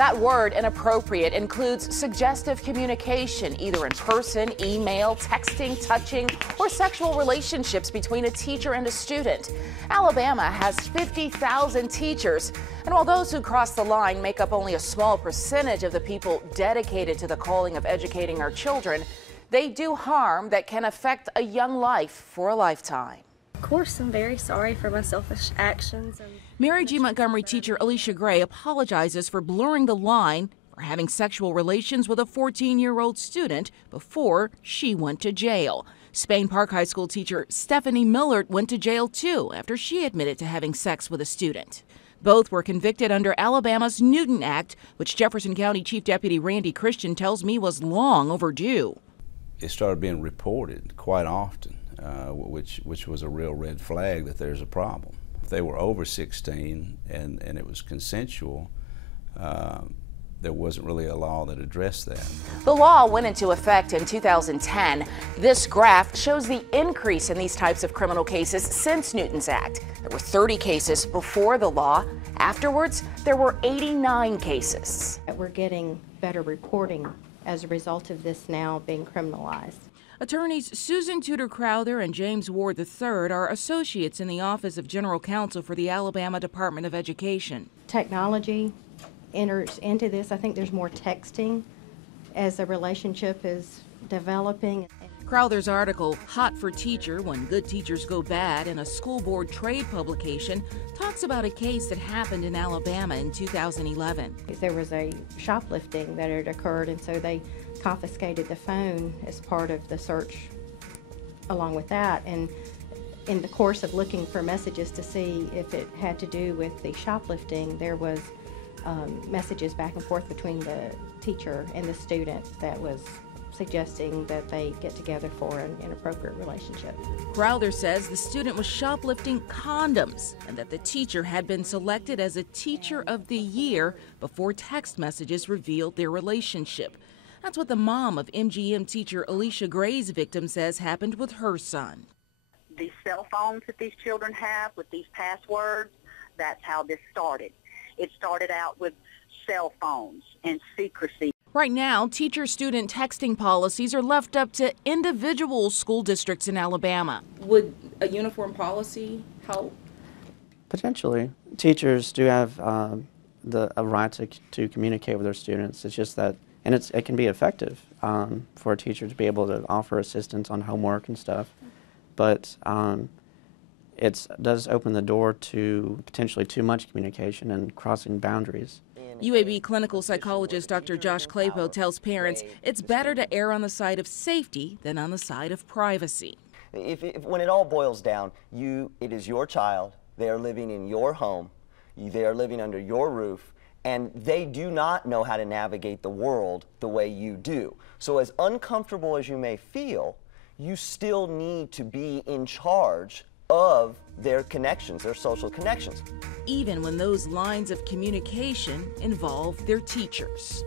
That word, inappropriate, includes suggestive communication, either in person, email, texting, touching, or sexual relationships between a teacher and a student. Alabama has 50,000 teachers, and while those who cross the line make up only a small percentage of the people dedicated to the calling of educating our children, they do harm that can affect a young life for a lifetime. Of course, I'm very sorry for my selfish actions. Mary G. Montgomery teacher Alicia Gray apologizes for blurring the line for having sexual relations with a 14-year-old student before she went to jail. Spain Park High School teacher Stephanie Millard went to jail too after she admitted to having sex with a student. Both were convicted under Alabama's Newton Act, which Jefferson County Chief Deputy Randy Christian tells me was long overdue. It started being reported quite often, which was a real red flag that there's a problem. If they were over 16 and it was consensual, there wasn't really a law that addressed that. The law went into effect in 2010. This graph shows the increase in these types of criminal cases since Newton's Act. There were 30 cases before the law. Afterwards, there were 89 cases. We're getting better reporting as a result of this now being criminalized. Attorneys Susan Tudor Crowther and James Ward III are associates in the Office of General Counsel for the Alabama Department of Education. Technology enters into this. I think there's more texting as the relationship is developing. Crowther's article, Hot for Teacher When Good Teachers Go Bad, in a school board trade publication, talks about a case that happened in Alabama in 2011. There was a shoplifting that had occurred, and so they confiscated the phone as part of the search along with that. And in the course of looking for messages to see if it had to do with the shoplifting, there was messages back and forth between the teacher and the student that was suggesting that they get together for an inappropriate relationship. Crowther says the student was shoplifting condoms and that the teacher had been selected as a Teacher of the Year before text messages revealed their relationship. That's what the mom of MGM teacher Alicia Gray's victim says happened with her son. These cell phones that these children have with these passwords, that's how this started. It started out with cell phones and secrecy. Right now, teacher-student texting policies are left up to individual school districts in Alabama. Would a uniform policy help? Potentially. Teachers do have a right to communicate with their students. It's just that, and it can be effective for a teacher to be able to offer assistance on homework and stuff. But it does open the door to potentially too much communication and crossing boundaries. UAB clinical psychologist Dr. Josh Claypo tells parents it's better to err on the side of safety than on the side of privacy. When it all boils down, it is your child, they are living in your home, they are living under your roof, and they do not know how to navigate the world the way you do. So as uncomfortable as you may feel, you still need to be in charge of their connections, their social connections. Even when those lines of communication involve their teachers.